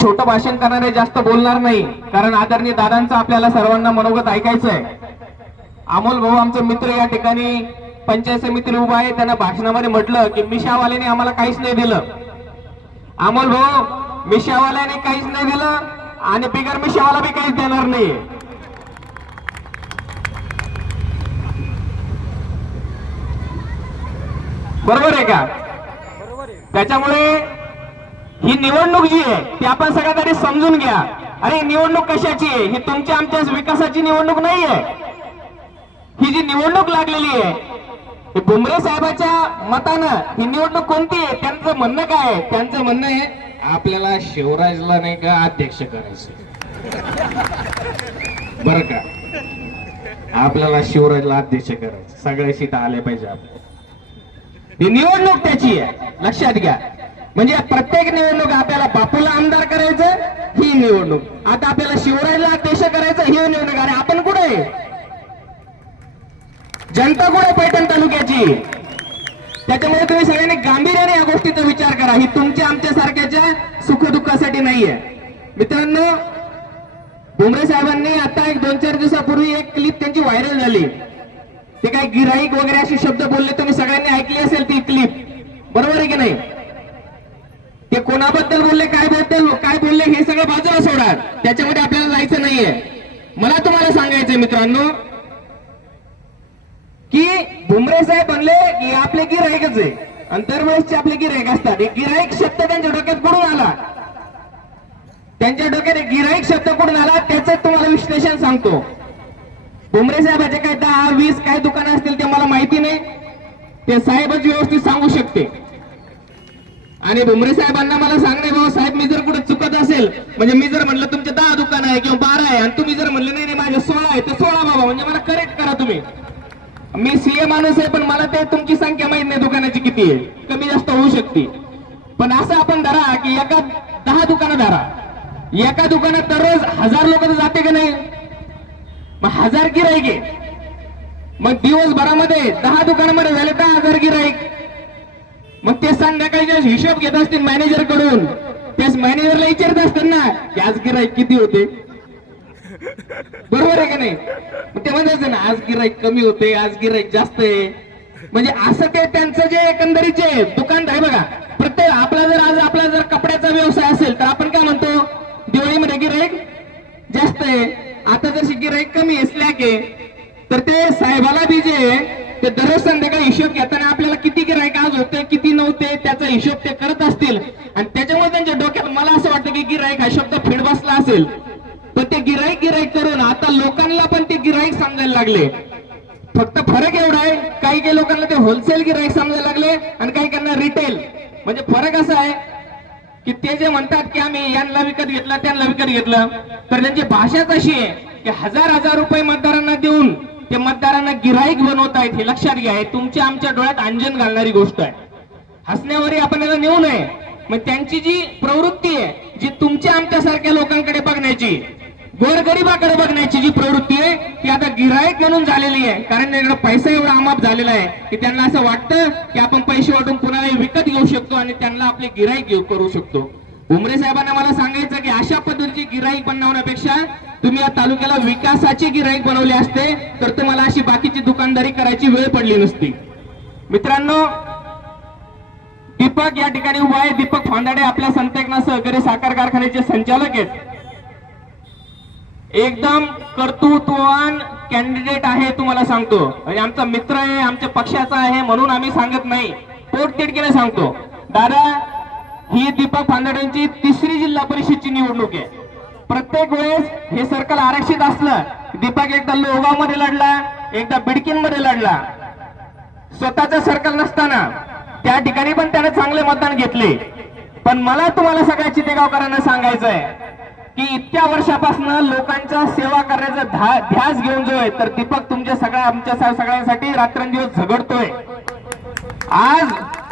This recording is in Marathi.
छोटं भाषण करणारे जास्त बोलणार नाही, कारण आदरणीय दादांचं आपल्याला सर्वांना मनोगत ऐकायचं आहे. अमोल भाऊ आमचे मित्र या ठिकाणी पंचायत समितीला उभा आहे. त्यांना भाषणामध्ये म्हटलं की मिशावाल्याने आम्हाला काहीच नाही दिलं. अमोल भाऊ, मिशावाल्याने काहीच नाही दिलं आणि बिगर मिशावाला बी काहीच देणार नाही. बरोबर आहे का? त्याच्यामुळे ही निवडणूक जी आहे ती आपण सगळ्यात आधी समजून घ्या. अरे निवडणूक कशाची आहे? ही तुमच्या आमच्या विकासाची निवडणूक नाही आहे. ही जी निवडणूक लागलेली आहे भुमरे साहेबाच्या मतानं ही निवडणूक कोणती आहे? त्यांचं म्हणणं काय आहे? त्यांचं म्हणणं आहे आपल्याला शिवराजला नाही का अध्यक्ष करायचं. बरं का, आपल्याला शिवराजला अध्यक्ष करायचं, सगळ्या सीट आल्या पाहिजे आपल्याला. ही निवडणूक त्याची आहे, लक्षात घ्या. म्हणजे प्रत्येक निवडणूक आपल्याला बापूला आमदार करायचं ही निवडणूक, आता आपल्याला शिवराजला अध्यक्ष करायचं ही निवडणूक. अरे आपण कुठे आहे? जनता कुठे पैठण तालुक्याची? त्याच्यामुळे तुम्ही सगळ्यांनी गांभीर्याने या गोष्टीचा विचार करा. ही तुमच्या आमच्या सारख्याच्या सुखदुःखासाठी नाहीये. मित्रांनो, भुमरे साहेबांनी आता एक 2-4 दिवसापूर्वी एक क्लिप त्यांची व्हायरल झाली. ते काय गिराईक वगैरे असे शब्द बोलले, तुम्ही सगळ्यांनी ऐकली असेल ती क्लिप, बरोबर आहे की नाही? ते कोणाबद्दल बोलले, काय बोलले हे सगळं बाजूला सोडा, त्याच्यामध्ये आपल्याला जायचं नाहीये. मला तुम्हाला सांगायचंय मित्रांनो की भुमरे साहेब म्हणले की आपले गिराईकच आहे आणि दरवेळेसचे आपले गिराईक असतात. एक गिराईक शब्द त्यांच्या डोक्यात कुठून आला? त्यांच्या डोक्यात एक गिराईक शब्द कुठून आला त्याचं तुम्हाला विश्लेषण सांगतो. भुमरे साहेबाचे काय 10-20 काय दुकानं असतील ते मला माहिती नाही, ते साहेबच व्यवस्थित सांगू शकते. आणि भुमरे साहेबांना मला सांगणे, बाबा साहेब मी जर कुठे चुकत असेल, म्हणजे मी जर म्हणलं तुमचे 10 दुकान आहे किंवा 12 आहे आणि तुम्ही जर म्हणले नाही माझे 16 आहे तर 16 बाबा, म्हणजे मला करेक्ट करा तुम्ही. मी सीए माणूस आहे पण मला ते तुमची संख्या माहित नाही दुकानाची किती आहे, कमी जास्त होऊ शकते. पण असं आपण धरा की एका 10 दुकानं धरा, एका दुकानात दररोज 1000 लोक जाते का नाही? मग 1000 गिराईक आहे, मग दिवसभरामध्ये 10 दुकानामध्ये झाले 10,000 गिराईक. मग ते संध्याकाळी हिशोब घेत असतील मॅनेजर कडून, त्याच मॅनेजरला विचारत असतील ना की आज गिराईक किती होते, बरोबर आहे का नाही? मग ते म्हणायचं ना आज गिराईक कमी होते, आज गिराईक जास्त आहे. म्हणजे असं ते त्यांचं जे एकंदरीचे दुकान आहे बघा. प्रत्येक आपला जर कपड्याचा व्यवसाय असेल तर आपण काय म्हणतो, दिवाळीमध्ये गिराईक जास्त आहे, आता जर गिराईक कमी आहे, स्लॅक आहे. तर ते साहेबाला बी जे ते दररोज संध्याकाळी हिशोब घेताना आपल्याला किती गिराईक आज होते किती नव्हते त्याचा हिशोब ते करत असतील. आणि त्याच्यामुळे त्यांच्या डोक्यात मला असं वाटतं की गिराईक हा शब्द फिट बसला असेल. पण ते गिराईक करून आता लोकांना पण ते गिराईक समजायला लागले. फक्त फरक एवढा आहे, काही लोकांना ते होलसेल गिराईक समजायला लागले आणि काही त्यांना रिटेल. म्हणजे फरक असा आहे की ते जे म्हणतात की आम्ही यांना विकत घेतलं त्यांना विकत घेतलं, तर त्यांची भाषाच अशी आहे की 1000 रुपये मतदारांना देऊन ते मतदारांना गिराईक बनवत आहेत. हे लक्षात घ्या, हे तुमच्या आमच्या डोळ्यात अंजन घालणारी गोष्ट आहे. हसण्यावरही आपण याला नेऊ नये. मग त्यांची जी प्रवृत्ती आहे, जी तुमच्या आमच्या सारख्या लोकांकडे बघण्याची, गोरगरिबाकडे बघण्याची जी प्रवृत्ती आहे ती आता गिराईक म्हणून झालेली आहे. कारण त्यांना पैसा एवढा अमाप झालेला आहे की त्यांना असं वाटतं की आपण पैसे वाटून कुणालाही विकत घेऊ शकतो आणि त्यांना आपले गिराईक करू शकतो. भुमरे साहेबांना मला सांगायचं की अशा पद्धतीची गिराईक बनवण्यापेक्षा तुम्ही या तालुक्याला विकासाची गिराईक बनवली असते तर तुम्हाला अशी बाकीची दुकानदारी करायची वेळ पडली नसती. मित्रांनो, दीपक या ठिकाणी उभा आहे. दीपक फांदाडे आपल्या संत एकनाथ सहकारी साखर कारखान्याचे संचालक आहेत. एकदम कर्तृत्ववान कॅन्डिडेट आहे, तुम्हाला सांगतो. म्हणजे आमचा मित्र आहे, आमच्या पक्षाचा आहे म्हणून आम्ही सांगत नाही, पोटतिडकीने सांगतो. दादा, ही दीपक फांदाडेंची 3री जिल्हा परिषदची निवडणूक आहे. प्रत्येक वेळेस हे सर्कल आरक्षित असलं, दीपक एकदा लोहगाव मध्ये लढला, एकदा बिडकीन मध्ये लढला. स्वतःचं सर्कल नसताना त्या ठिकाणी पण त्याने चांगले मतदान घेतले. पण मला तुम्हाला सगळ्या चितेगावकरांना सांगायचं आहे की इतक्या वर्षापासून लोकांच्या सेवा करण्याचा ध्यास घेऊन जो आहे तर दीपक तुमच्या आमच्या सगळ्यांसाठी रात्रंदिवस झगडतोय. आज